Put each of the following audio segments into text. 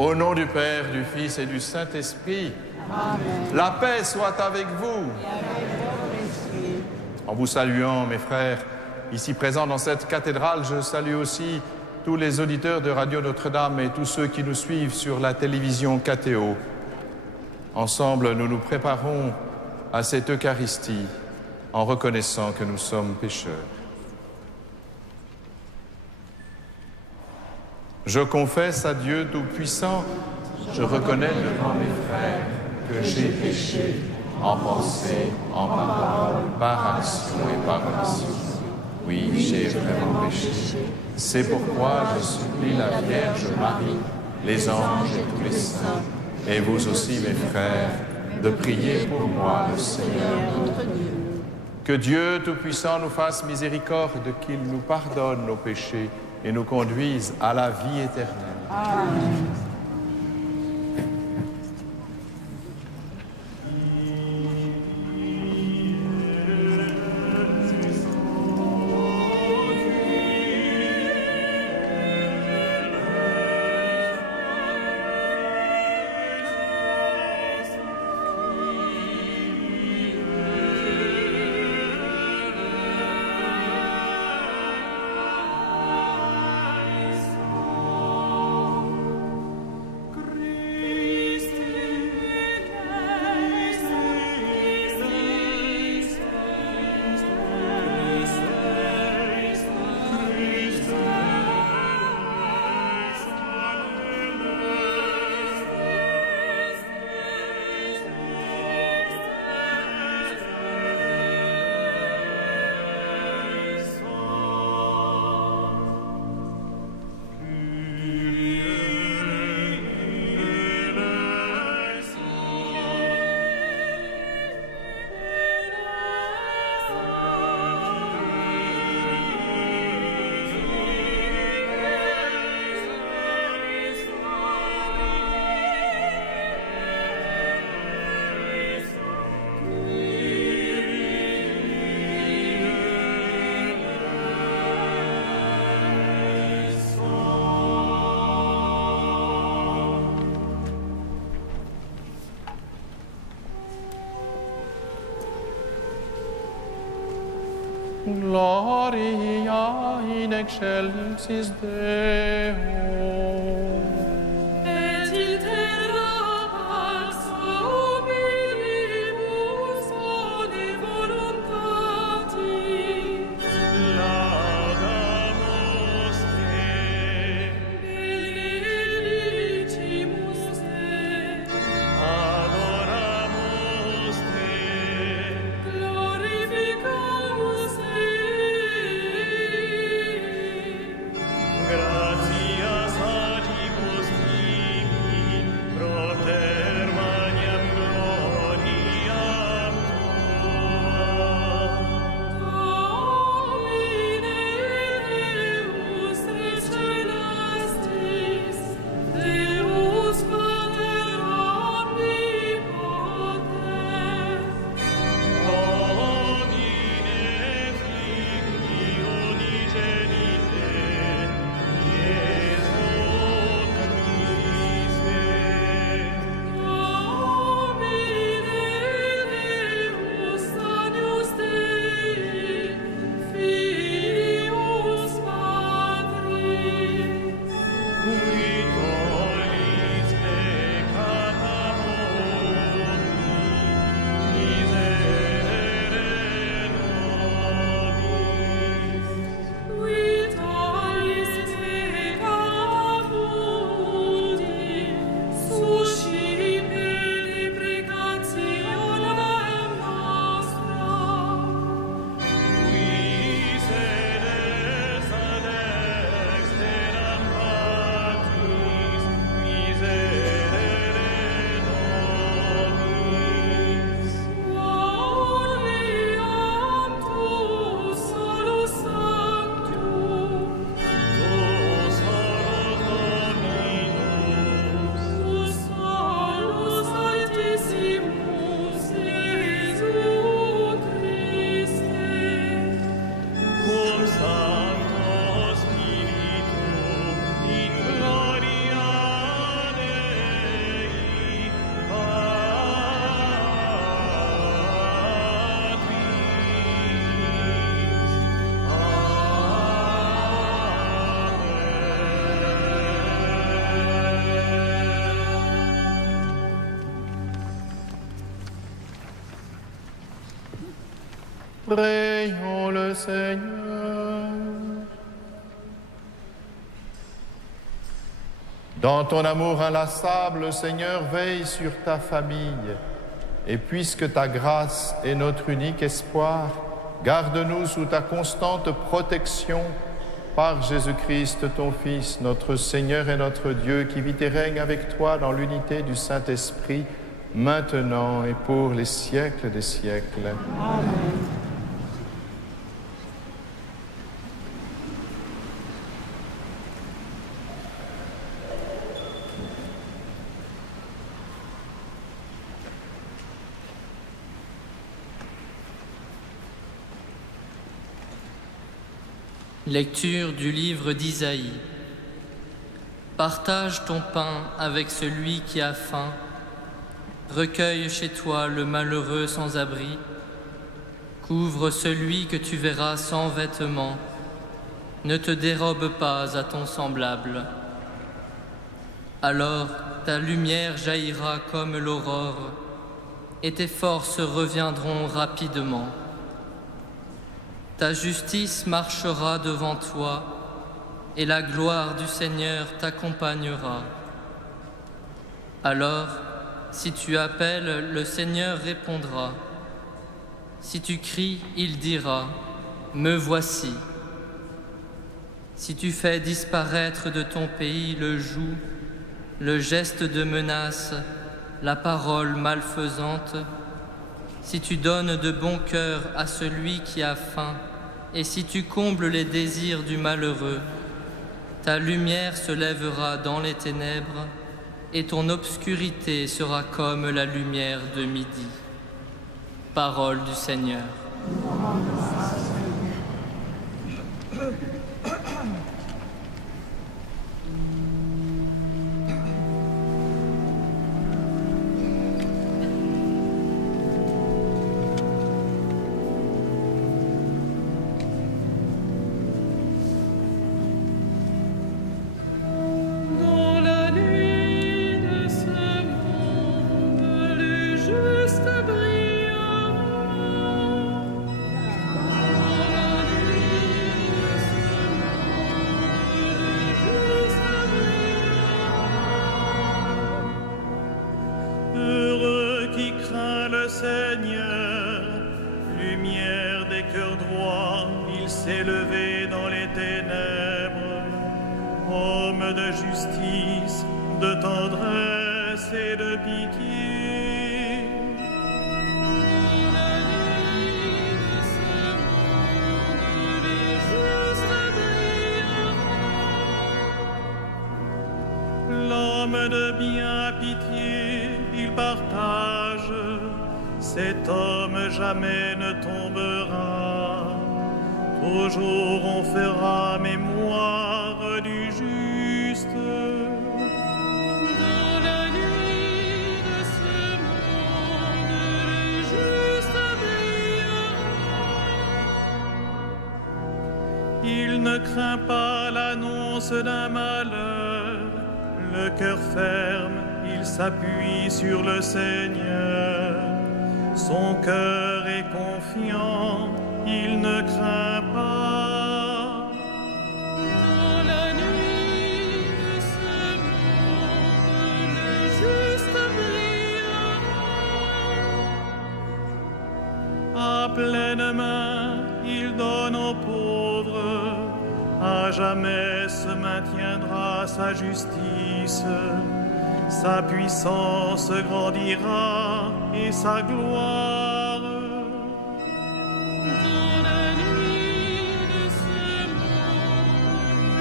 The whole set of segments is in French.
Au nom du Père, du Fils et du Saint-Esprit, la paix soit avec vous. En vous saluant, mes frères, ici présents dans cette cathédrale, je salue aussi tous les auditeurs de Radio Notre-Dame et tous ceux qui nous suivent sur la télévision KTO. Ensemble, nous nous préparons à cette Eucharistie en reconnaissant que nous sommes pécheurs. Je confesse à Dieu Tout-Puissant, je reconnais devant mes frères que j'ai péché en pensée, en parole, par action et par omission. Oui, j'ai vraiment péché. C'est pourquoi je supplie la Vierge Marie, les anges et tous les saints, et vous aussi, mes frères, de prier pour moi, le Seigneur notre Dieu. Que Dieu Tout-Puissant nous fasse miséricorde, qu'il nous pardonne nos péchés et nous conduise à la vie éternelle. Amen. Gloria in excelsis Deo. Et in terra pax hominibus bone voluntati. Laudamus te. Benedicimus te. Adoramus te. Glorificamus te. Gratias a Prions le Seigneur. Dans ton amour inlassable, Seigneur, veille sur ta famille. Et puisque ta grâce est notre unique espoir, garde-nous sous ta constante protection par Jésus-Christ, ton Fils, notre Seigneur et notre Dieu, qui vit et règne avec toi dans l'unité du Saint-Esprit, maintenant et pour les siècles des siècles. Amen. Lecture du livre d'Isaïe. Partage ton pain avec celui qui a faim. Recueille chez toi le malheureux sans abri. Couvre celui que tu verras sans vêtements. Ne te dérobe pas à ton semblable. Alors ta lumière jaillira comme l'aurore, et tes forces reviendront rapidement. Ta justice marchera devant toi, et la gloire du Seigneur t'accompagnera. Alors, si tu appelles, le Seigneur répondra. Si tu cries, il dira, « Me voici ». Si tu fais disparaître de ton pays le joug, le geste de menace, la parole malfaisante, si tu donnes de bon cœur à celui qui a faim, et si tu combles les désirs du malheureux, ta lumière se lèvera dans les ténèbres, et ton obscurité sera comme la lumière de midi. Parole du Seigneur. Seigneur, lumière des cœurs droits, il s'est levé dans les ténèbres. Homme de justice, de tendresse et de pitié. Dans la nuit de ce monde, les justes brilleront. L'homme de bien pitié, il partage. Cet homme jamais ne tombera. Toujours on fera mémoire du juste. Dans la nuit de ce monde, les justes brilleront. Il ne craint pas l'annonce d'un malheur. Le cœur ferme, il s'appuie sur le Seigneur. Son cœur est confiant, il ne craint pas. Dans la nuit de ce monde, les justes brilleront. À pleine main, il donne aux pauvres. À jamais se maintiendra sa justice. Sa puissance grandira et sa gloire. Dans la nuit de ce monde,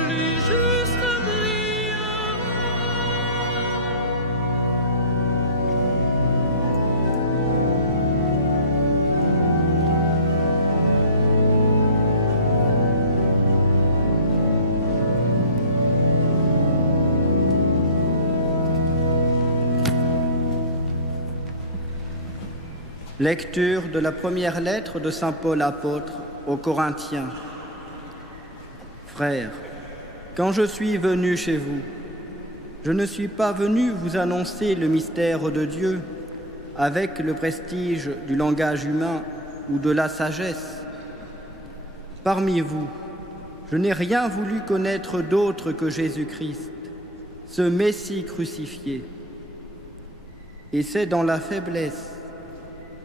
les justes brilleront. Lecture de la première lettre de saint Paul apôtre aux Corinthiens. Frères, quand je suis venu chez vous, je ne suis pas venu vous annoncer le mystère de Dieu avec le prestige du langage humain ou de la sagesse, Parmi vous, je n'ai rien voulu connaître d'autre que Jésus-Christ, ce Messie crucifié. Et c'est dans la faiblesse,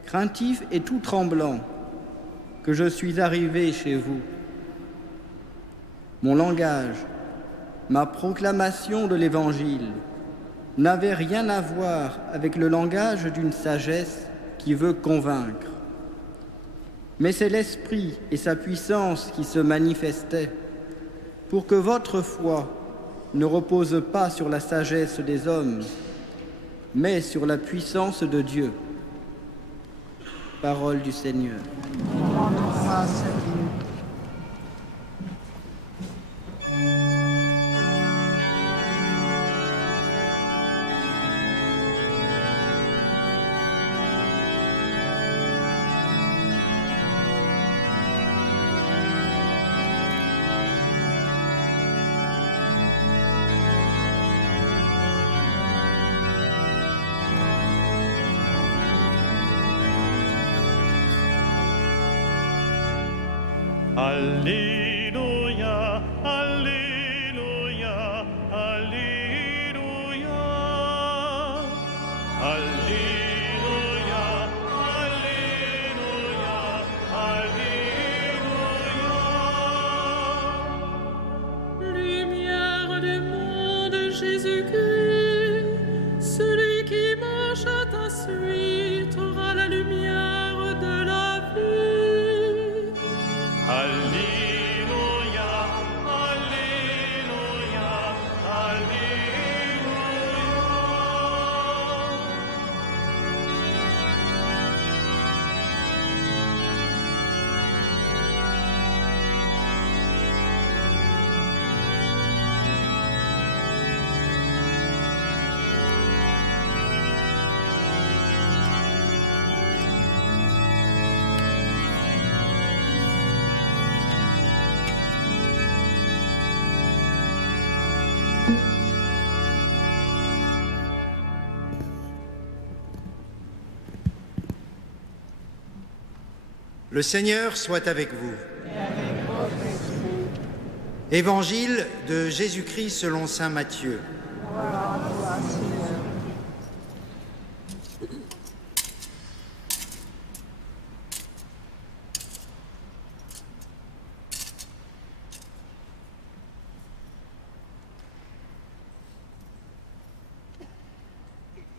craintif et tout tremblant, que je suis arrivé chez vous. Mon langage, ma proclamation de l'Évangile n'avait rien à voir avec le langage d'une sagesse qui veut convaincre. Mais c'est l'Esprit et sa puissance qui se manifestaient pour que votre foi ne repose pas sur la sagesse des hommes, mais sur la puissance de Dieu. Parole du Seigneur. Alléluia, Alléluia, Alléluia, Alléluia, Alléluia, Alléluia. Lumière du monde, Jésus-Christ, celui qui marche à ta suite aura la lumière de la vie. Alléluia, Alléluia, Alléluia. Le Seigneur soit avec vous. Évangile de Jésus-Christ selon saint Matthieu.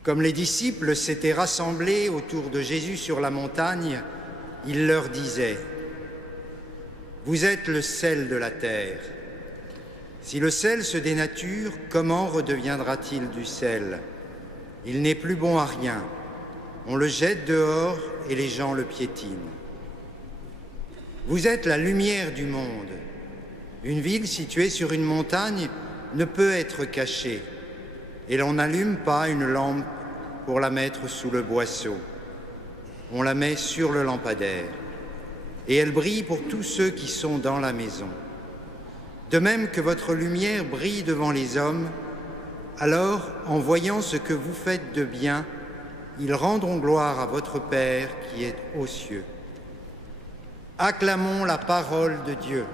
Comme les disciples s'étaient rassemblés autour de Jésus sur la montagne, il leur disait : « Vous êtes le sel de la terre. Si le sel se dénature, comment redeviendra-t-il du sel? Il n'est plus bon à rien. On le jette dehors et les gens le piétinent. Vous êtes la lumière du monde. Une ville située sur une montagne ne peut être cachée, et l'on n'allume pas une lampe pour la mettre sous le boisseau. On la met sur le lampadaire, et elle brille pour tous ceux qui sont dans la maison. De même que votre lumière brille devant les hommes, alors, en voyant ce que vous faites de bien, ils rendront gloire à votre Père qui est aux cieux. Acclamons la parole de Dieu.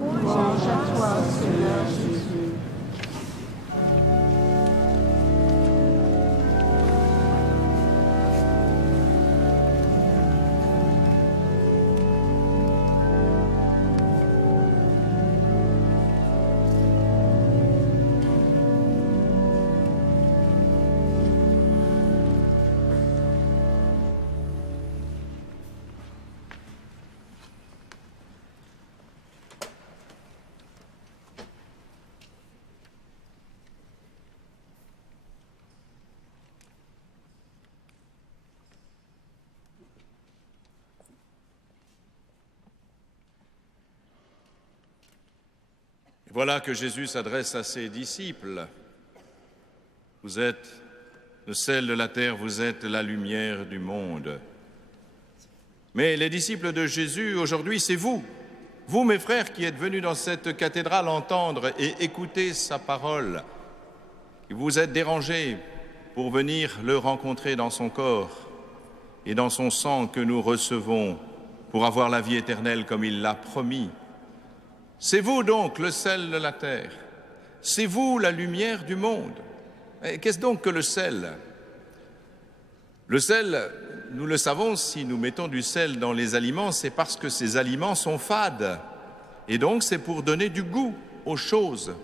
Louange à toi, Seigneur Jésus. Voilà que Jésus s'adresse à ses disciples. Vous êtes le sel de la terre, vous êtes la lumière du monde. Mais les disciples de Jésus, aujourd'hui, c'est vous. Vous, mes frères, qui êtes venus dans cette cathédrale entendre et écouter sa parole. Vous êtes dérangés pour venir le rencontrer dans son corps et dans son sang que nous recevons pour avoir la vie éternelle comme il l'a promis C'est vous donc le sel de la terre, c'est vous la lumière du monde. Qu'est-ce donc que le sel? Le sel, nous le savons, si nous mettons du sel dans les aliments, c'est parce que ces aliments sont fades. Et donc c'est pour donner du goût aux choses,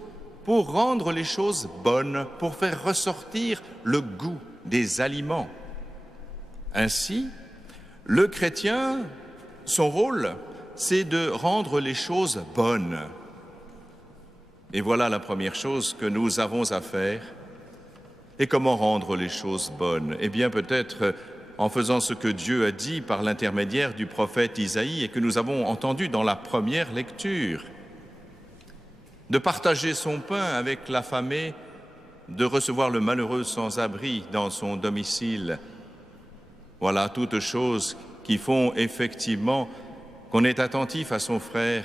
pour rendre les choses bonnes, pour faire ressortir le goût des aliments. Ainsi, le chrétien, son rôle, c'est de rendre les choses bonnes. Et voilà la première chose que nous avons à faire. Et comment rendre les choses bonnes? Eh bien, peut-être en faisant ce que Dieu a dit par l'intermédiaire du prophète Isaïe et que nous avons entendu dans la première lecture. De partager son pain avec l'affamé, de recevoir le malheureux sans-abri dans son domicile. Voilà toutes choses qui font effectivement qu'on est attentif à son frère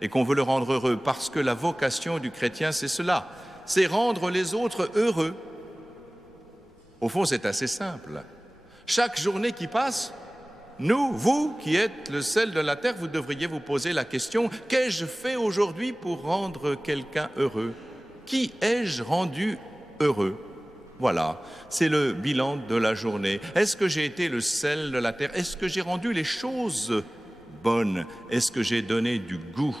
et qu'on veut le rendre heureux, parce que la vocation du chrétien, c'est cela, c'est rendre les autres heureux. Au fond, c'est assez simple. Chaque journée qui passe, nous, vous qui êtes le sel de la terre, vous devriez vous poser la question, qu'ai-je fait aujourd'hui pour rendre quelqu'un heureux? Qui ai-je rendu heureux? Voilà, c'est le bilan de la journée. Est-ce que j'ai été le sel de la terre? Est-ce que j'ai rendu les choses bonnes? Est-ce que j'ai donné du goût?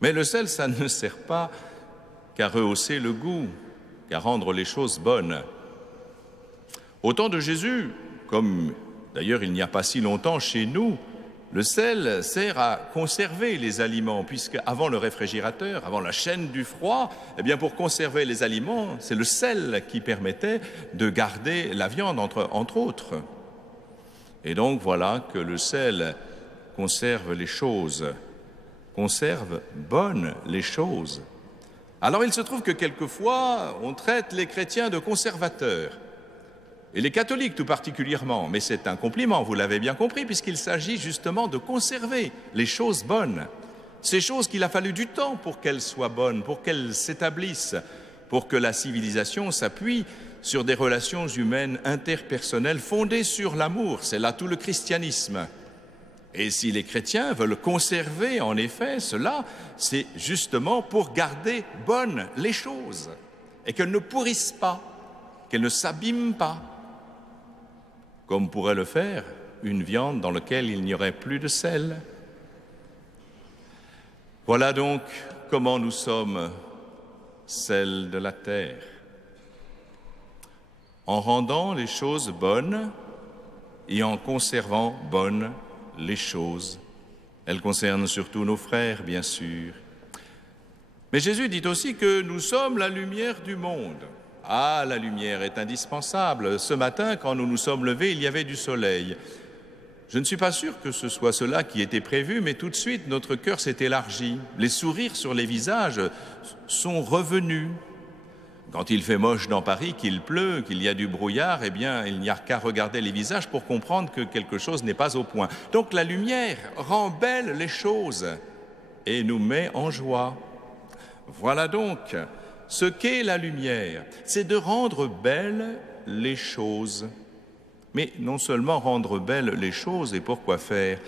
Mais le sel, ça ne sert pas qu'à rehausser le goût, qu'à rendre les choses bonnes. Au temps de Jésus, comme d'ailleurs il n'y a pas si longtemps chez nous, le sel sert à conserver les aliments, puisque avant le réfrigérateur, avant la chaîne du froid, eh bien pour conserver les aliments, c'est le sel qui permettait de garder la viande, entre autres. Et donc voilà que le sel conserve les choses, conserve bonnes les choses. Alors il se trouve que quelquefois, on traite les chrétiens de conservateurs, et les catholiques tout particulièrement, mais c'est un compliment, vous l'avez bien compris, puisqu'il s'agit justement de conserver les choses bonnes, ces choses qu'il a fallu du temps pour qu'elles soient bonnes, pour qu'elles s'établissent, pour que la civilisation s'appuie sur des relations humaines interpersonnelles fondées sur l'amour. C'est là tout le christianisme. Et si les chrétiens veulent conserver en effet cela, c'est justement pour garder bonnes les choses et qu'elles ne pourrissent pas, qu'elles ne s'abîment pas, comme pourrait le faire une viande dans laquelle il n'y aurait plus de sel. Voilà donc comment nous sommes sel de la terre. En rendant les choses bonnes et en conservant bonnes les choses. Elles concernent surtout nos frères, bien sûr. Mais Jésus dit aussi que nous sommes la lumière du monde. Ah, la lumière est indispensable. Ce matin, quand nous nous sommes levés, il y avait du soleil. Je ne suis pas sûr que ce soit cela qui était prévu, mais tout de suite, notre cœur s'est élargi. Les sourires sur les visages sont revenus. Quand il fait moche dans Paris, qu'il pleut, qu'il y a du brouillard, eh bien, il n'y a qu'à regarder les visages pour comprendre que quelque chose n'est pas au point. Donc la lumière rend belles les choses et nous met en joie. Voilà donc ce qu'est la lumière, c'est de rendre belles les choses. Mais non seulement rendre belles les choses, et pourquoi faire?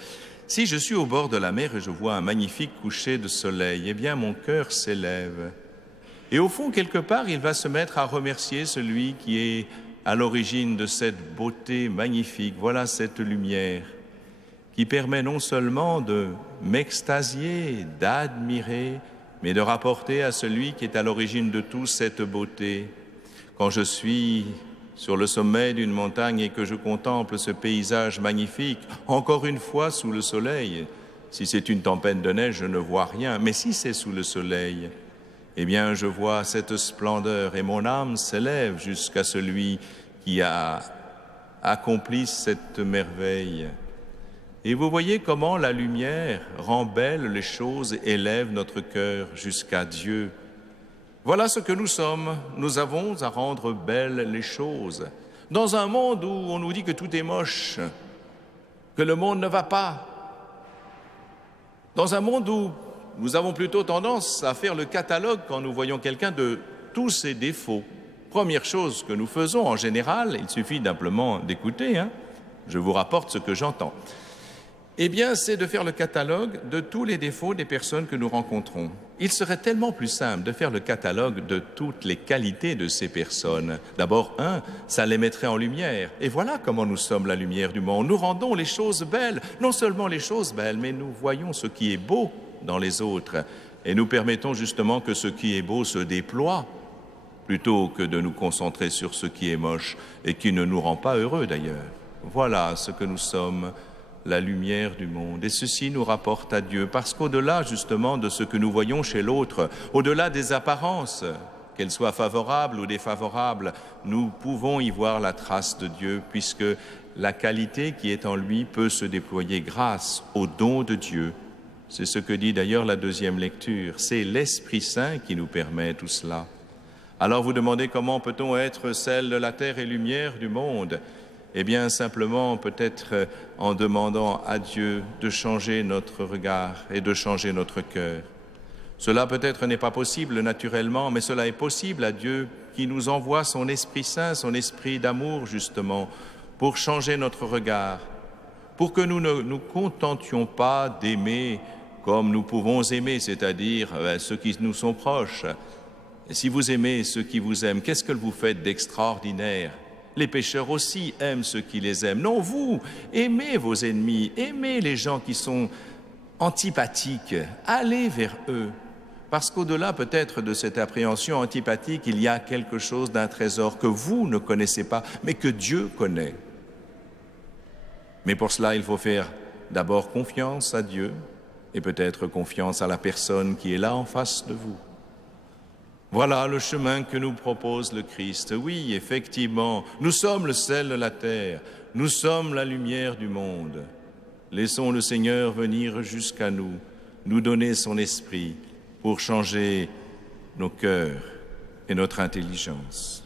Si je suis au bord de la mer et je vois un magnifique coucher de soleil, eh bien mon cœur s'élève. Et au fond, quelque part, il va se mettre à remercier celui qui est à l'origine de cette beauté magnifique. Voilà cette lumière qui permet non seulement de m'extasier, d'admirer, mais de rapporter à celui qui est à l'origine de tout cette beauté. Quand je suis sur le sommet d'une montagne et que je contemple ce paysage magnifique, encore une fois sous le soleil, si c'est une tempête de neige, je ne vois rien, mais si c'est sous le soleil, eh bien, je vois cette splendeur et mon âme s'élève jusqu'à celui qui a accompli cette merveille. Et vous voyez comment la lumière rend belles les choses et élève notre cœur jusqu'à Dieu. Voilà ce que nous sommes. Nous avons à rendre belles les choses. Dans un monde où on nous dit que tout est moche, que le monde ne va pas, dans un monde où nous avons plutôt tendance à faire le catalogue quand nous voyons quelqu'un de tous ses défauts. Première chose que nous faisons en général, il suffit simplement d'écouter, je vous rapporte ce que j'entends. Eh bien, c'est de faire le catalogue de tous les défauts des personnes que nous rencontrons. Il serait tellement plus simple de faire le catalogue de toutes les qualités de ces personnes. D'abord, ça les mettrait en lumière. Et voilà comment nous sommes la lumière du monde. Nous rendons les choses belles, non seulement les choses belles, mais nous voyons ce qui est beau dans les autres. Et nous permettons justement que ce qui est beau se déploie, plutôt que de nous concentrer sur ce qui est moche et qui ne nous rend pas heureux d'ailleurs. Voilà ce que nous sommes, la lumière du monde. Et ceci nous rapporte à Dieu, parce qu'au-delà justement de ce que nous voyons chez l'autre, au-delà des apparences, qu'elles soient favorables ou défavorables, nous pouvons y voir la trace de Dieu, puisque la qualité qui est en lui peut se déployer grâce au don de Dieu. C'est ce que dit d'ailleurs la deuxième lecture. C'est l'Esprit Saint qui nous permet tout cela. Alors vous demandez comment peut-on être sel de la terre et lumière du monde? Eh bien simplement peut-être en demandant à Dieu de changer notre regard et de changer notre cœur. Cela peut-être n'est pas possible naturellement, mais cela est possible à Dieu qui nous envoie son Esprit Saint, son Esprit d'amour justement, pour changer notre regard, pour que nous ne nous contentions pas d'aimer comme nous pouvons aimer, c'est-à-dire ceux qui nous sont proches. Et si vous aimez ceux qui vous aiment, qu'est-ce que vous faites d'extraordinaire? Les pécheurs aussi aiment ceux qui les aiment. Non, vous, aimez vos ennemis, aimez les gens qui sont antipathiques, allez vers eux. Parce qu'au-delà peut-être de cette appréhension antipathique, il y a quelque chose d'un trésor que vous ne connaissez pas, mais que Dieu connaît. Mais pour cela, il faut faire d'abord confiance à Dieu et peut-être confiance à la personne qui est là en face de vous. Voilà le chemin que nous propose le Christ. Oui, effectivement, nous sommes le sel de la terre, nous sommes la lumière du monde. Laissons le Seigneur venir jusqu'à nous, nous donner son esprit pour changer nos cœurs et notre intelligence.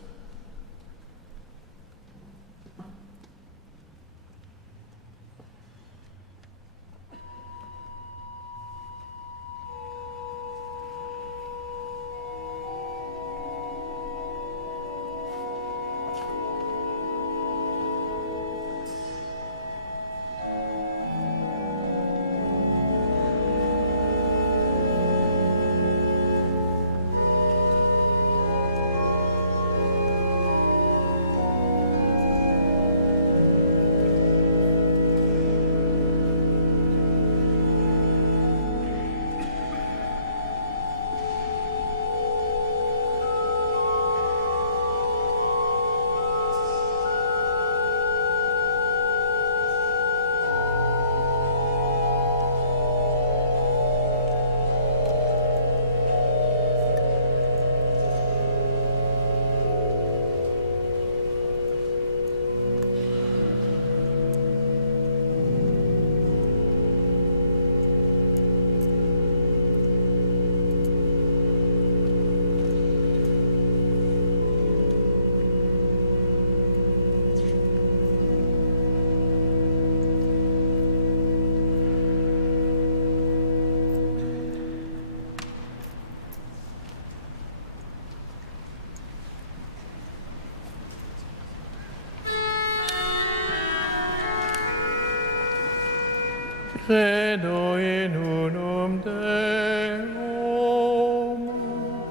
Credo in unum Deum,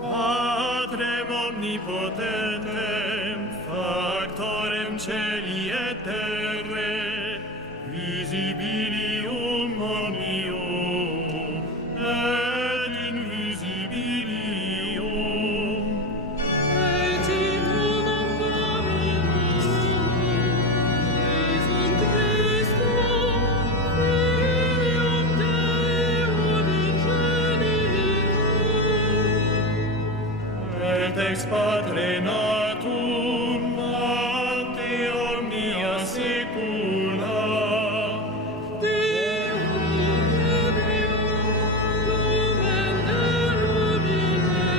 Patrem omnipotentem, factorem celi et terrae, visibilium omnium, et invisibilium. Et in unum Dominum, Jesum Christum, Filium Dei unigenitum, Et ex Patre natum, ante omnia saecula, Deum lumen lumine,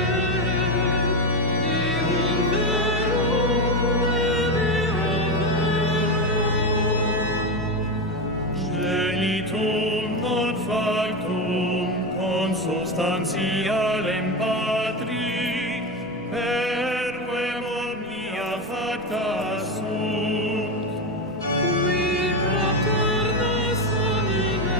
Deum verum genitum non factum consubstantialem Patri, per quem omnia facta sunt. Qui pater nos homine,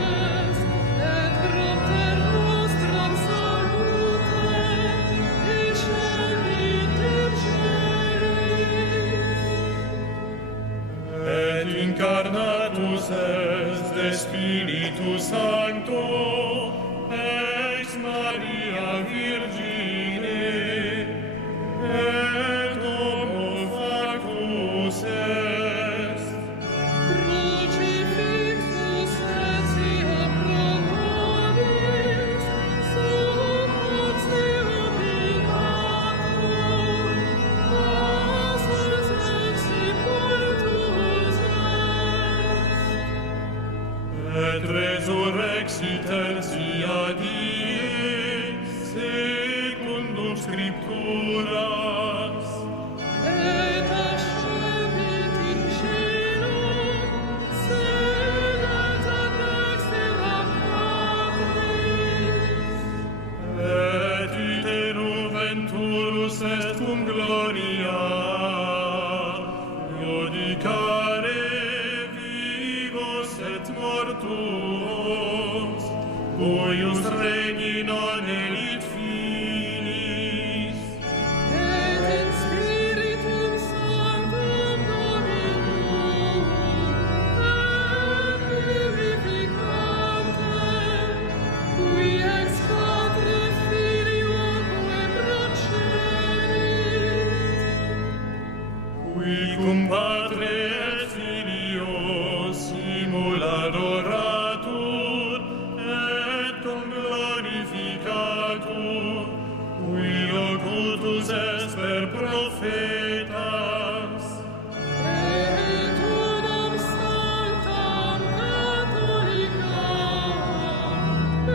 sia die, secundum scripturas. Et ascendit in cielo, sedet ad extra Patris. Et iterum venturus est cum gloria, iudicare vivos et mortuos, cuius regni non elit finis. Et in Spiritum Sanctum Dominum, et vivificantem, qui ex Patre Filioque procedet, Qui cum Patre et Filio simul adoratur et cum glorificatur, qui locutus est per prophetas. et unam sanctam Catholicam, et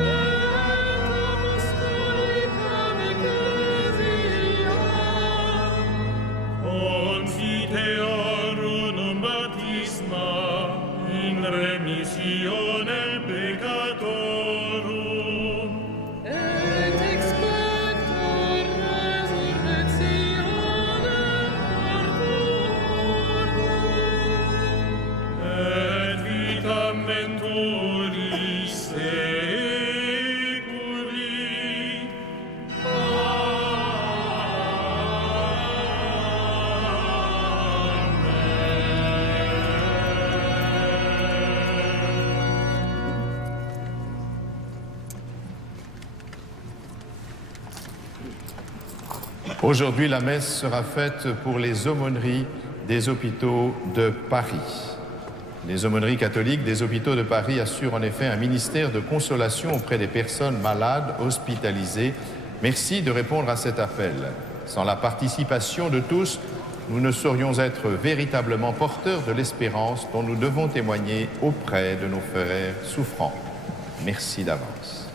apostolicam ecclesiam, Confiteor unum baptisma in remissione peccatorum. et expector resurrectionem mortuorum, Et vitam venturis seculi. Aujourd'hui, la messe sera faite pour les aumôneries des hôpitaux de Paris. Les aumôneries catholiques des hôpitaux de Paris assurent en effet un ministère de consolation auprès des personnes malades hospitalisées. Merci de répondre à cet appel. Sans la participation de tous, nous ne saurions être véritablement porteurs de l'espérance dont nous devons témoigner auprès de nos frères souffrants. Merci d'avance.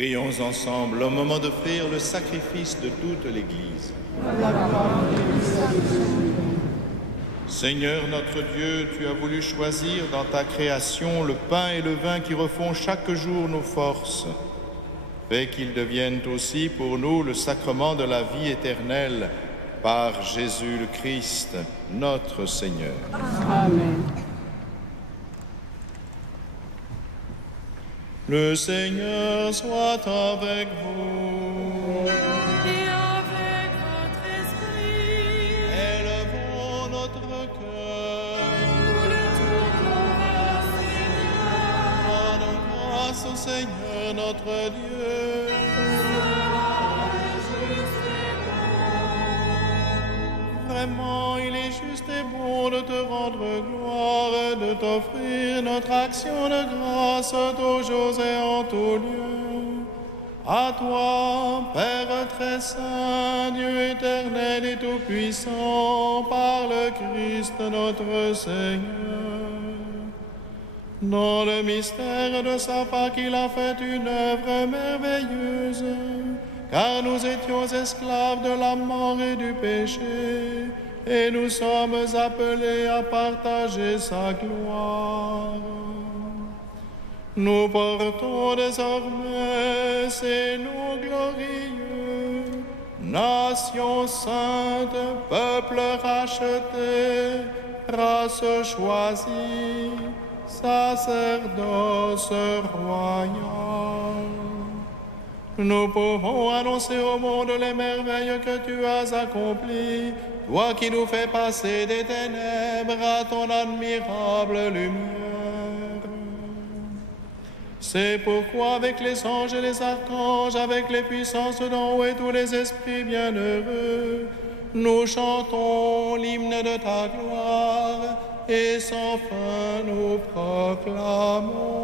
Prions ensemble au moment d'offrir le sacrifice de toute l'Église. Seigneur notre Dieu, tu as voulu choisir dans ta création le pain et le vin qui refont chaque jour nos forces. Fais qu'ils deviennent aussi pour nous le sacrement de la vie éternelle par Jésus le Christ, notre Seigneur. Amen. Le Seigneur soit avec vous. Et avec votre esprit, Élevons notre cœur. nous le tournons vers le Seigneur. Rendons grâce au Seigneur notre Dieu. Vraiment, il est juste et bon de te rendre gloire et de t'offrir notre action de grâce toujours et en tout lieu. À toi, Père très saint, Dieu éternel et tout-puissant, par le Christ notre Seigneur. Dans le mystère de sa part qu'il a fait une œuvre merveilleuse, car nous étions esclaves de la mort et du péché, et nous sommes appelés à partager sa gloire. Nous portons désormais ces noms glorieux, nation sainte, peuple racheté, race choisie, sacerdoce royal. Nous pouvons annoncer au monde les merveilles que tu as accomplies, toi qui nous fais passer des ténèbres à ton admirable lumière. C'est pourquoi avec les anges et les archanges, avec les puissances d'en haut et tous les esprits bienheureux, nous chantons l'hymne de ta gloire et sans fin nous proclamons.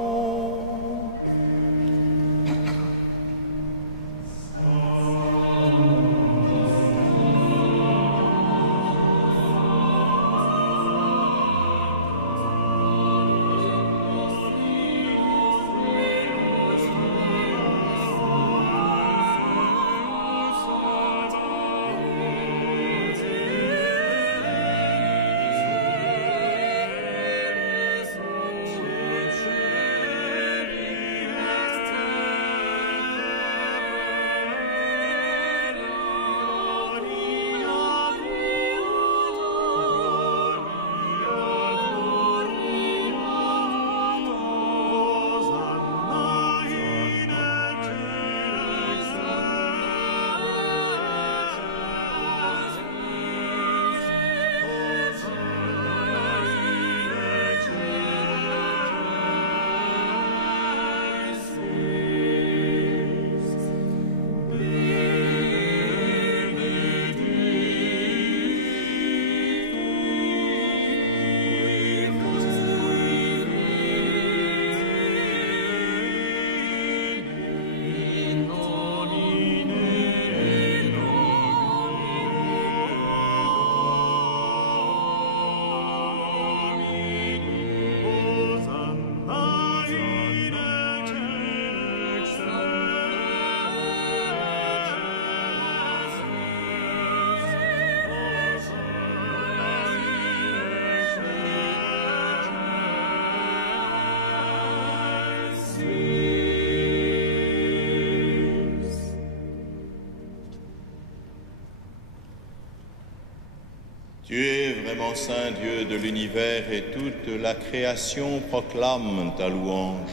Tu es vraiment saint Dieu de l'univers et toute la création proclame ta louange.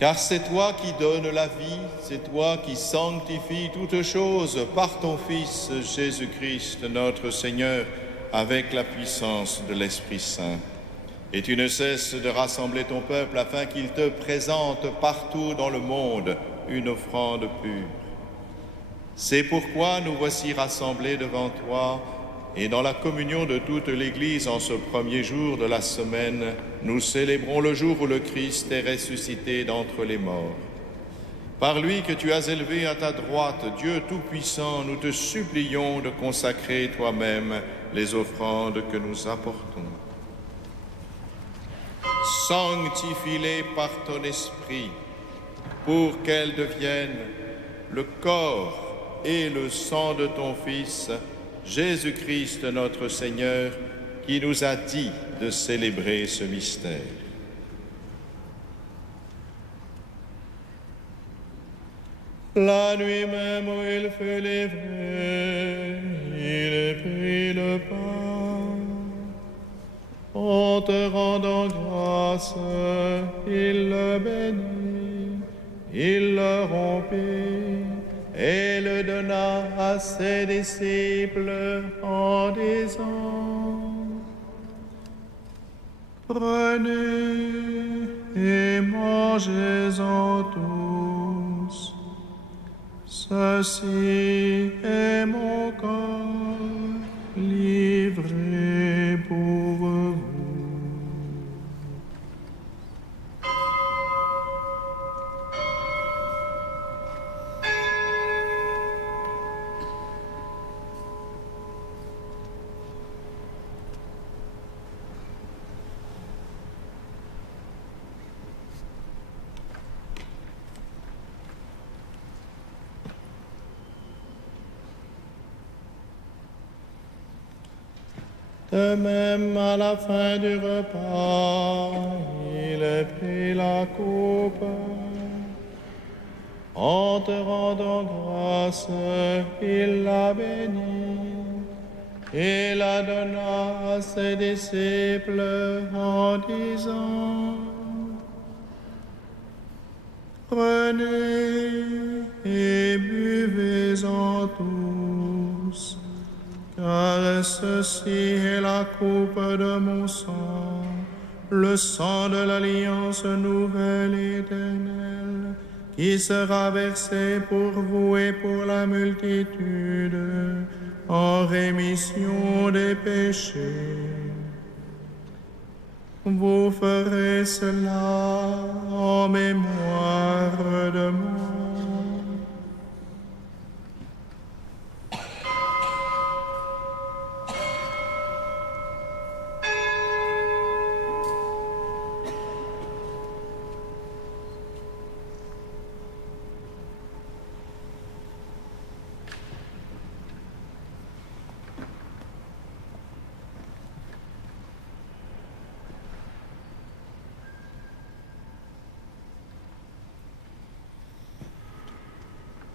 Car c'est toi qui donnes la vie, c'est toi qui sanctifies toutes choses par ton Fils Jésus-Christ notre Seigneur avec la puissance de l'Esprit Saint. Et tu ne cesses de rassembler ton peuple afin qu'il te présente partout dans le monde une offrande pure. C'est pourquoi nous voici rassemblés devant toi. Et dans la communion de toute l'Église, en ce premier jour de la semaine, nous célébrons le jour où le Christ est ressuscité d'entre les morts. Par lui que tu as élevé à ta droite, Dieu Tout-Puissant, nous te supplions de consacrer toi-même les offrandes que nous apportons. Sanctifie-les par ton esprit, pour qu'elles deviennent le corps et le sang de ton Fils, Jésus-Christ notre Seigneur, qui nous a dit de célébrer ce mystère. La nuit même où il fut livré, il prit le pain. En te rendant grâce, il le bénit, il le rompit et le donna à ses disciples en disant: Prenez et mangez-en tous. Ceci est mon corps livré pour vous. De même, à la fin du repas, il prit la coupe. En te rendant grâce, il la bénit et la donna à ses disciples en disant: Prenez et buvez-en tous. Car ceci est la coupe de mon sang, le sang de l'alliance nouvelle et éternelle, qui sera versé pour vous et pour la multitude, en rémission des péchés. Vous ferez cela en mémoire de moi.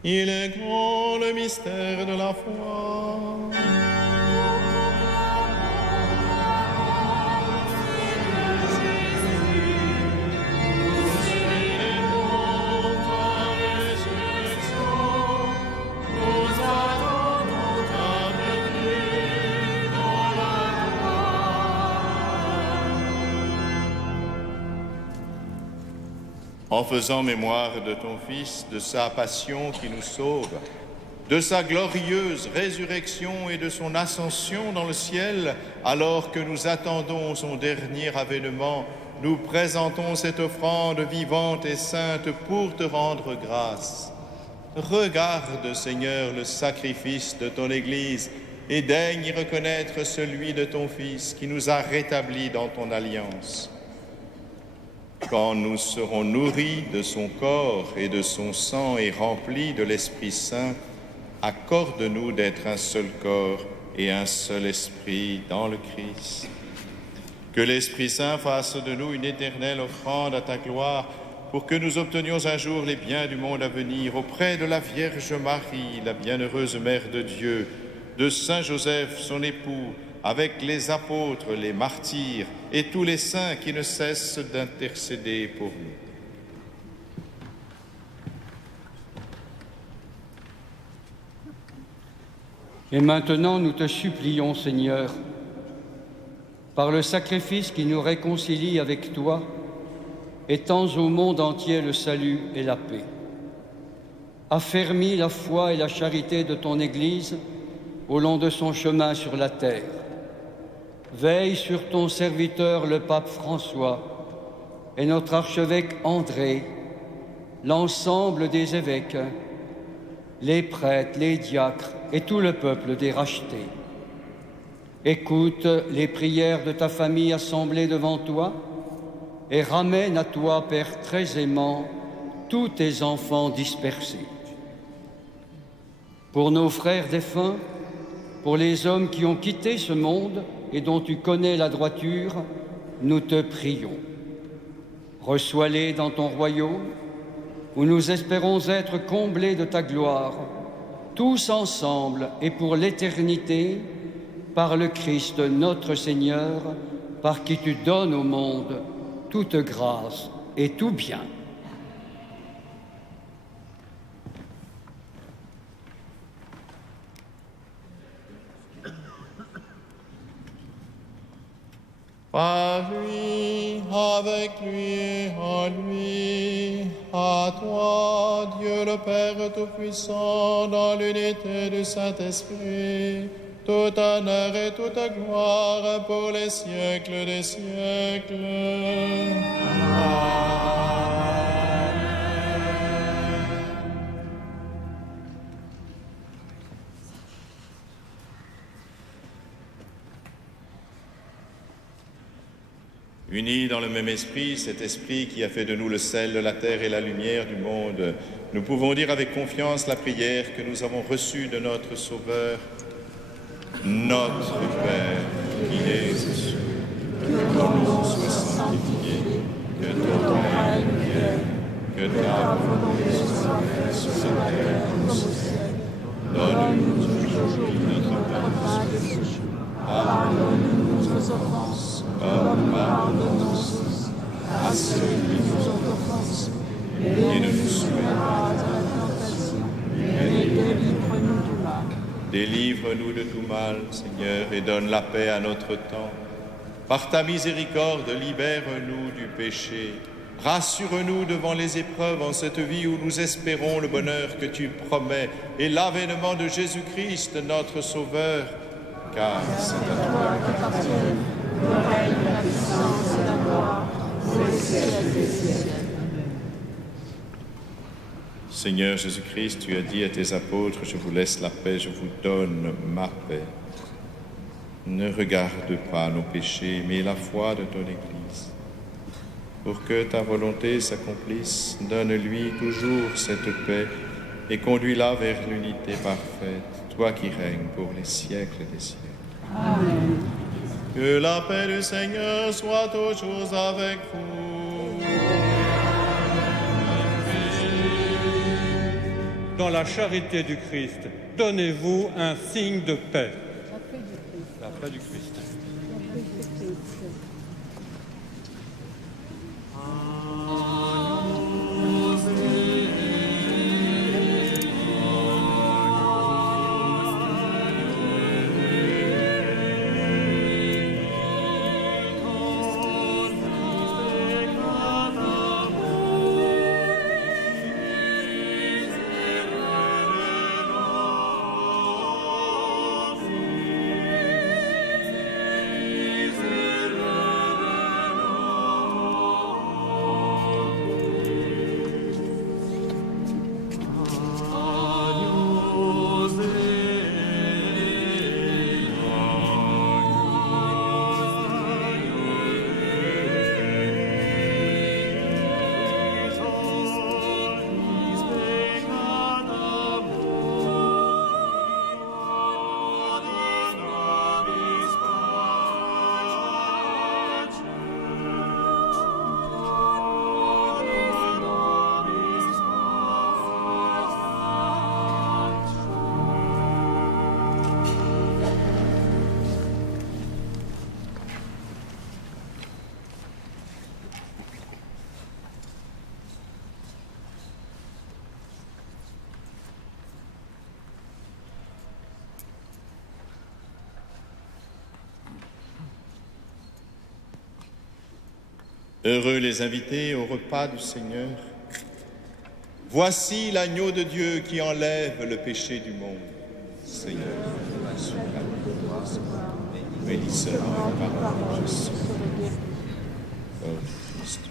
Il est grand le mystère de la foi. En faisant mémoire de ton Fils, de sa passion qui nous sauve, de sa glorieuse résurrection et de son ascension dans le ciel, alors que nous attendons son dernier avènement, nous présentons cette offrande vivante et sainte pour te rendre grâce. Regarde, Seigneur, le sacrifice de ton Église et daigne y reconnaître celui de ton Fils qui nous a rétablis dans ton alliance. Quand nous serons nourris de son corps et de son sang et remplis de l'Esprit Saint, accorde-nous d'être un seul corps et un seul esprit dans le Christ. Que l'Esprit Saint fasse de nous une éternelle offrande à ta gloire, pour que nous obtenions un jour les biens du monde à venir auprès de la Vierge Marie, la bienheureuse Mère de Dieu, de Saint Joseph, son époux, avec les apôtres, les martyrs et tous les saints qui ne cessent d'intercéder pour nous. Et maintenant, nous te supplions, Seigneur, par le sacrifice qui nous réconcilie avec toi, étends au monde entier le salut et la paix. Affermis la foi et la charité de ton Église au long de son chemin sur la terre. Veille sur ton serviteur, le pape François, et notre archevêque André, l'ensemble des évêques, les prêtres, les diacres et tout le peuple des rachetés. Écoute les prières de ta famille assemblée devant toi et ramène à toi, Père très aimant, tous tes enfants dispersés. Pour nos frères défunts, pour les hommes qui ont quitté ce monde et dont tu connais la droiture, nous te prions. Reçois-les dans ton royaume, où nous espérons être comblés de ta gloire, tous ensemble et pour l'éternité, par le Christ notre Seigneur, par qui tu donnes au monde toute grâce et tout bien. Par lui, avec lui et en lui, à toi, Dieu le Père Tout-Puissant, dans l'unité du Saint-Esprit, tout honneur et toute gloire pour les siècles des siècles. Amen. Unis dans le même esprit, cet esprit qui a fait de nous le sel de la terre et la lumière du monde, nous pouvons dire avec confiance la prière que nous avons reçue de notre Sauveur. Notre Père, qui es aux cieux, que ton nom soit sanctifié, que ton règne vienne, que ta volonté soit faite sur la terre comme au ciel. Donne-nous aujourd'hui notre pain de ce jour. Pardonne-nous nos offenses, comme pardonnons aussi à ceux qui nous ont offensés. Et ne nous soumets pas à la tentation, mais délivre-nous du mal. Délivre-nous de tout mal, Seigneur, et donne la paix à notre temps. Par ta miséricorde, libère-nous du péché. Rassure-nous devant les épreuves en cette vie où nous espérons le bonheur que tu promets et l'avènement de Jésus-Christ, notre Sauveur. Car c'est à toi qu'appartiennent le règne, la puissance et la gloire pour les siècles des siècles. Seigneur Jésus-Christ, tu as dit à tes apôtres, je vous laisse la paix, je vous donne ma paix. Ne regarde pas nos péchés, mais la foi de ton Église. Pour que ta volonté s'accomplisse, donne-lui toujours cette paix et conduis-la vers l'unité parfaite, toi qui règnes pour les siècles des siècles. Amen. Que la paix du Seigneur soit toujours avec vous. Dans la charité du Christ, donnez-vous un signe de paix. La paix du Christ. Heureux les invités au repas du Seigneur. Voici l'agneau de Dieu qui enlève le péché du monde. Seigneur, bénis seulement la parole de Jésus. Oh Christ.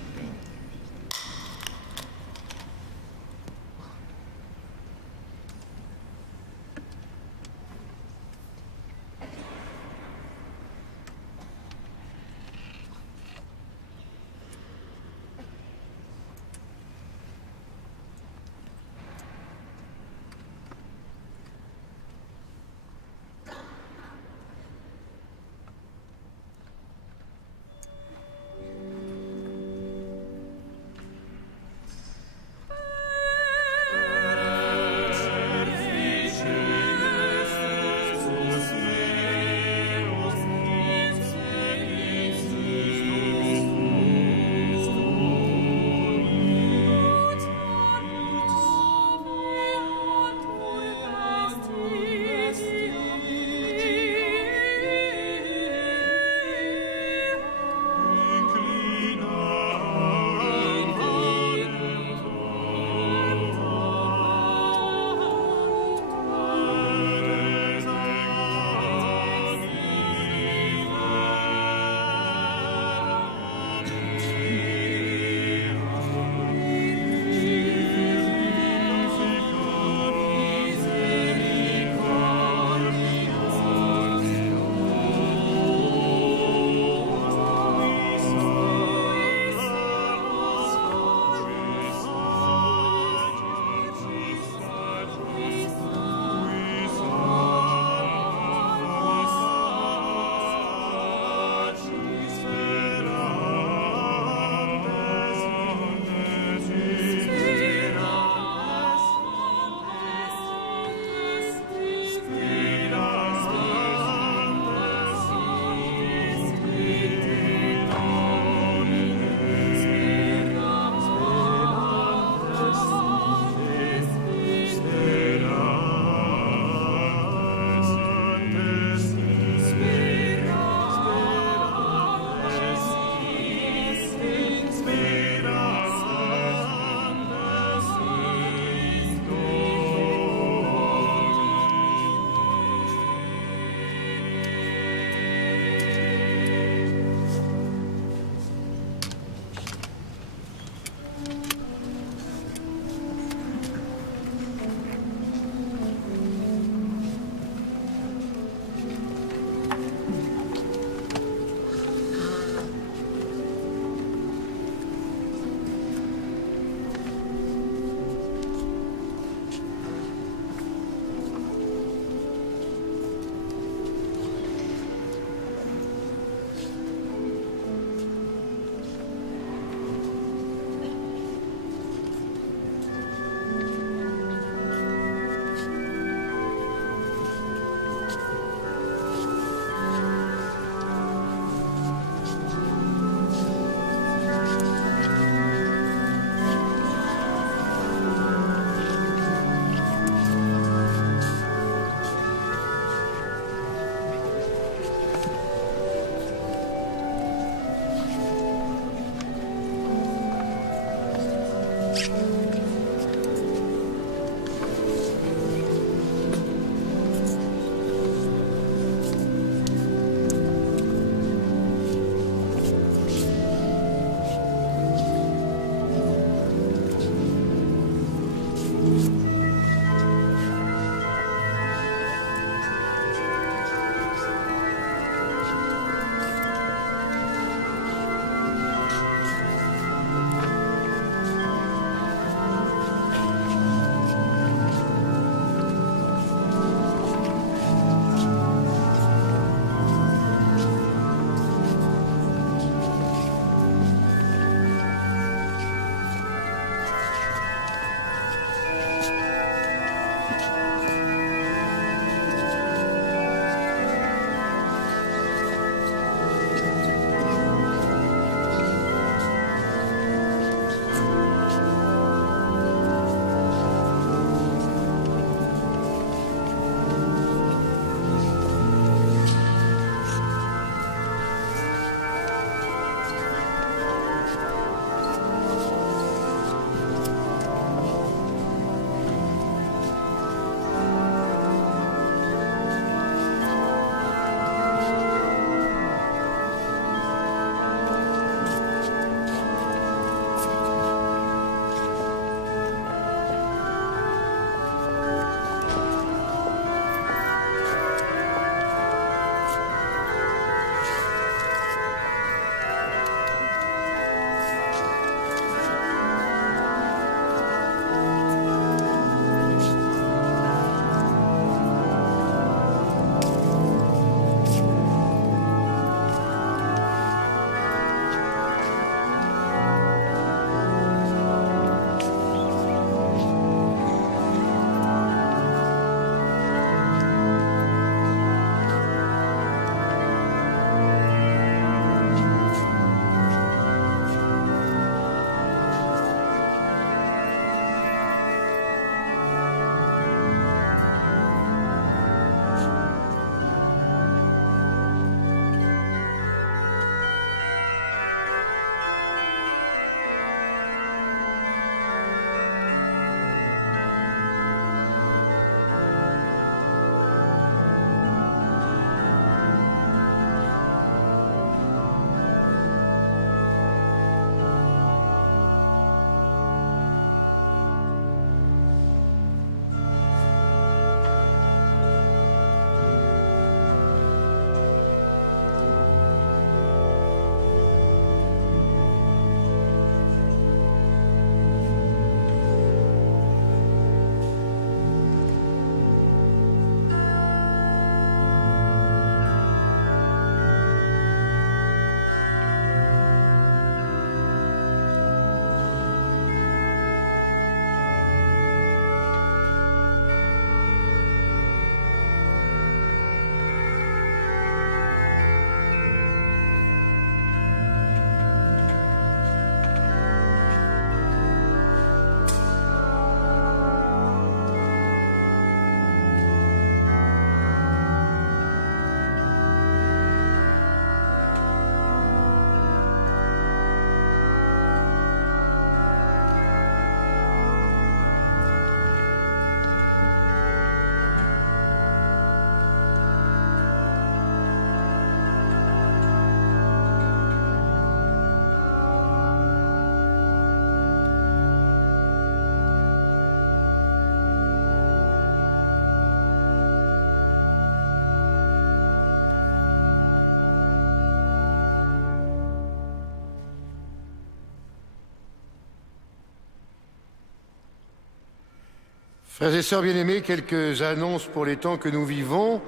Frères et sœurs bien-aimés, quelques annonces pour les temps que nous vivons.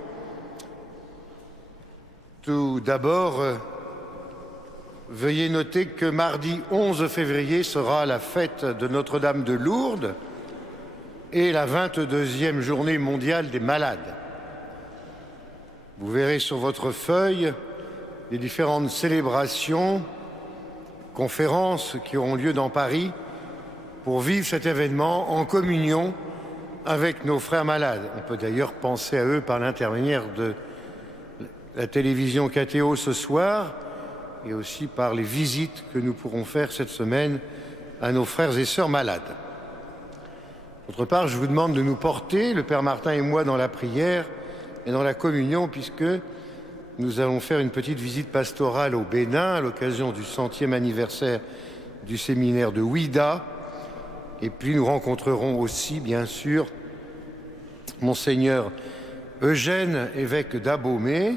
Tout d'abord, veuillez noter que mardi 11 février sera la fête de Notre-Dame de Lourdes et la 22e journée mondiale des malades. Vous verrez sur votre feuille les différentes célébrations, conférences qui auront lieu dans Paris pour vivre cet événement en communion avec nos frères malades. On peut d'ailleurs penser à eux par l'intermédiaire de la télévision KTO ce soir et aussi par les visites que nous pourrons faire cette semaine à nos frères et sœurs malades. D'autre part, je vous demande de nous porter, le Père Martin et moi, dans la prière et dans la communion, puisque nous allons faire une petite visite pastorale au Bénin à l'occasion du 100e anniversaire du séminaire de Ouida. Et puis nous rencontrerons aussi, bien sûr, Monseigneur Eugène, évêque d'Abomey,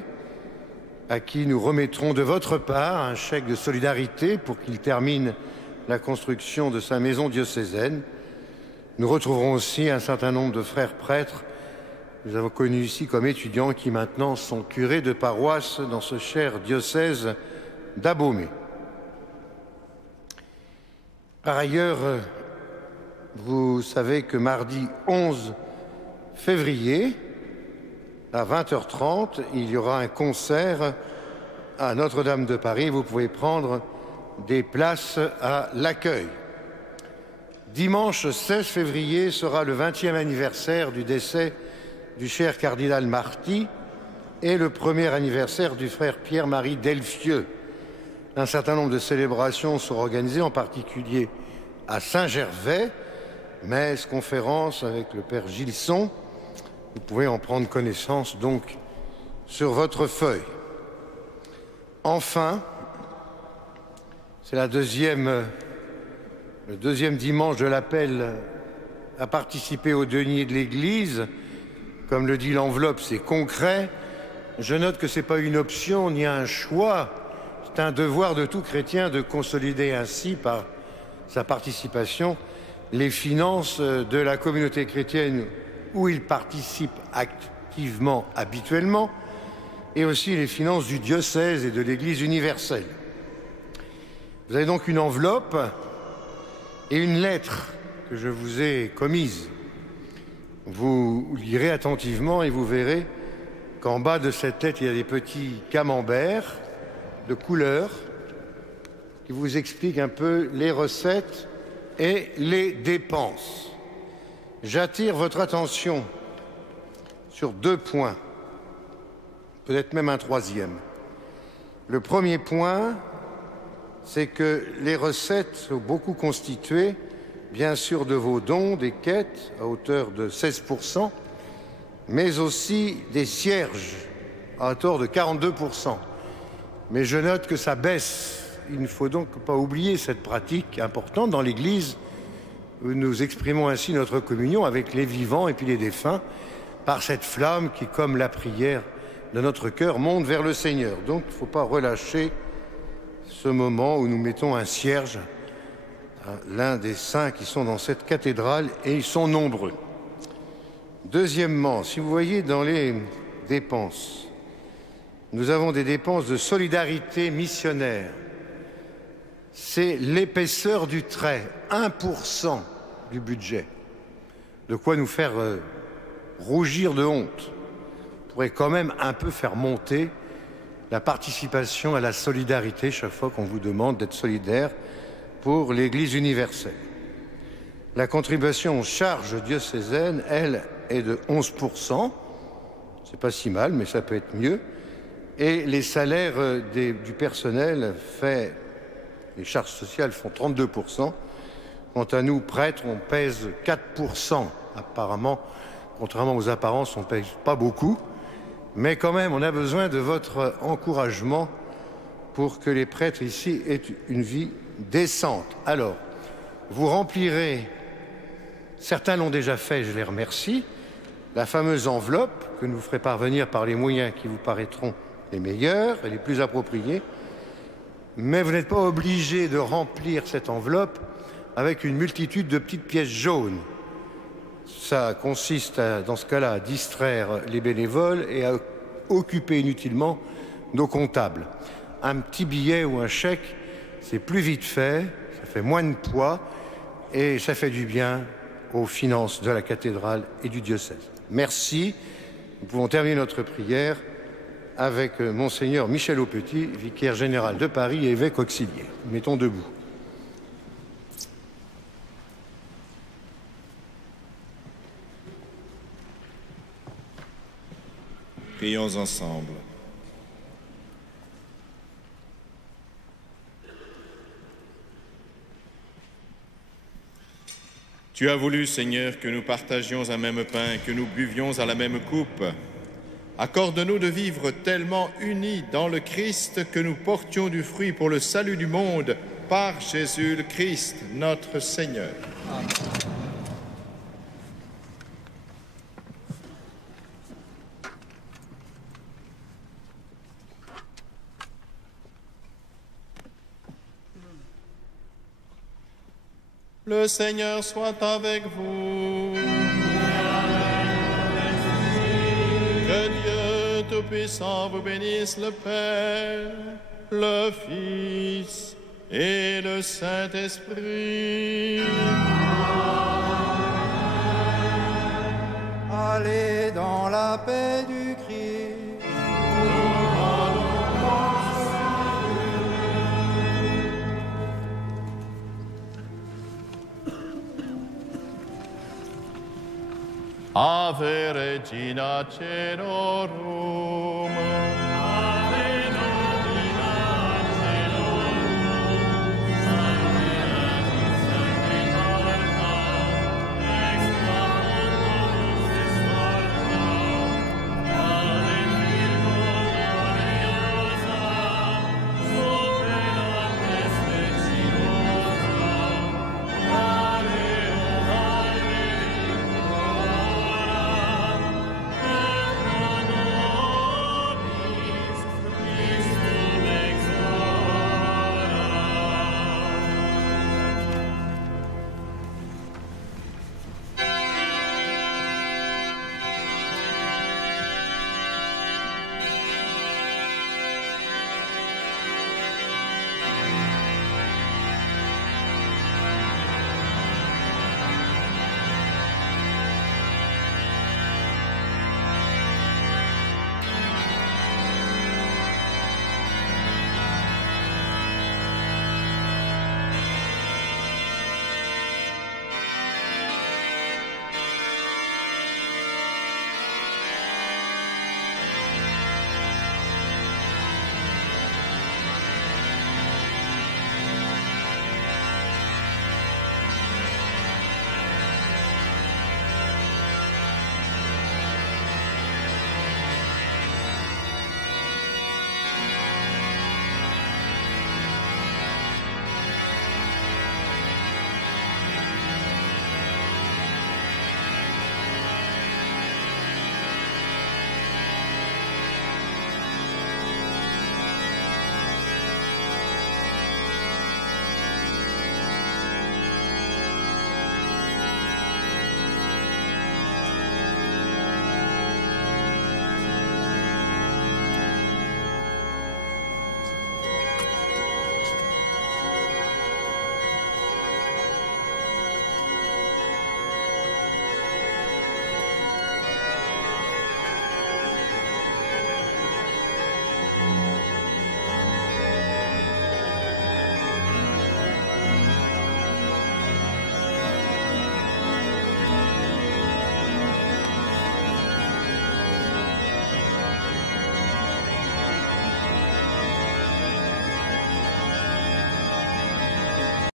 à qui nous remettrons de votre part un chèque de solidarité pour qu'il termine la construction de sa maison diocésaine. Nous retrouverons aussi un certain nombre de frères prêtres que nous avons connus ici comme étudiants qui maintenant sont curés de paroisse dans ce cher diocèse d'Abomey. Par ailleurs, vous savez que mardi 11 février, à 20h30, il y aura un concert à Notre-Dame de Paris. Vous pouvez prendre des places à l'accueil. Dimanche 16 février sera le 20e anniversaire du décès du cher cardinal Marty et le premier anniversaire du frère Pierre-Marie Delfieux. Un certain nombre de célébrations seront organisées, en particulier à Saint-Gervais, messe, conférence avec le père Gilson. Vous pouvez en prendre connaissance donc sur votre feuille. Enfin, c'est le deuxième dimanche de l'appel à participer au denier de l'Église. Comme le dit l'enveloppe, c'est concret. Je note que ce n'est pas une option ni un choix. C'est un devoir de tout chrétien de consolider ainsi par sa participation les finances de la communauté chrétienne où il participe activement, habituellement, et aussi les finances du diocèse et de l'Église universelle. Vous avez donc une enveloppe et une lettre que je vous ai commise. Vous lirez attentivement et vous verrez qu'en bas de cette lettre, il y a des petits camemberts de couleur qui vous expliquent un peu les recettes et les dépenses. J'attire votre attention sur 2 points, peut-être même un troisième. Le premier point, c'est que les recettes sont beaucoup constituées, bien sûr, de vos dons, des quêtes, à hauteur de 16%, mais aussi des cierges, à hauteur de 42%. Mais je note que ça baisse. Il ne faut donc pas oublier cette pratique importante dans l'Église, où nous exprimons ainsi notre communion avec les vivants et puis les défunts, par cette flamme qui, comme la prière de notre cœur, monte vers le Seigneur. Donc il ne faut pas relâcher ce moment où nous mettons un cierge à l'un des saints qui sont dans cette cathédrale, et ils sont nombreux. Deuxièmement, si vous voyez dans les dépenses, nous avons des dépenses de solidarité missionnaire. C'est l'épaisseur du trait, 1% du budget. De quoi nous faire rougir de honte. On pourrait quand même un peu faire monter la participation à la solidarité chaque fois qu'on vous demande d'être solidaire pour l'Église universelle. La contribution aux charges diocésaines, elle, est de 11%. C'est pas si mal, mais ça peut être mieux. Et les salaires du personnel fait... Les charges sociales font 32%. Quant à nous, prêtres, on pèse 4%. Apparemment, contrairement aux apparences, on ne pèse pas beaucoup. Mais quand même, on a besoin de votre encouragement pour que les prêtres ici aient une vie décente. Alors, vous remplirez, certains l'ont déjà fait, je les remercie, la fameuse enveloppe que nous ferez parvenir par les moyens qui vous paraîtront les meilleurs et les plus appropriés. Mais vous n'êtes pas obligé de remplir cette enveloppe avec une multitude de petites pièces jaunes. Ça consiste, dans ce cas-là, à distraire les bénévoles et à occuper inutilement nos comptables. Un petit billet ou un chèque, c'est plus vite fait, ça fait moins de poids et ça fait du bien aux finances de la cathédrale et du diocèse. Merci. Nous pouvons terminer notre prière avec Monseigneur Michel Aupetit, vicaire général de Paris et évêque auxiliaire. Mettons debout. Prions ensemble. Tu as voulu, Seigneur, que nous partagions un même pain, que nous buvions à la même coupe. Accorde-nous de vivre tellement unis dans le Christ que nous portions du fruit pour le salut du monde par Jésus le Christ, notre Seigneur. Amen. Le Seigneur soit avec vous. Que Dieu Tout-Puissant vous bénisse, le Père, le Fils et le Saint-Esprit. Allez dans la paix du Christ. Ave Regina Caelorum.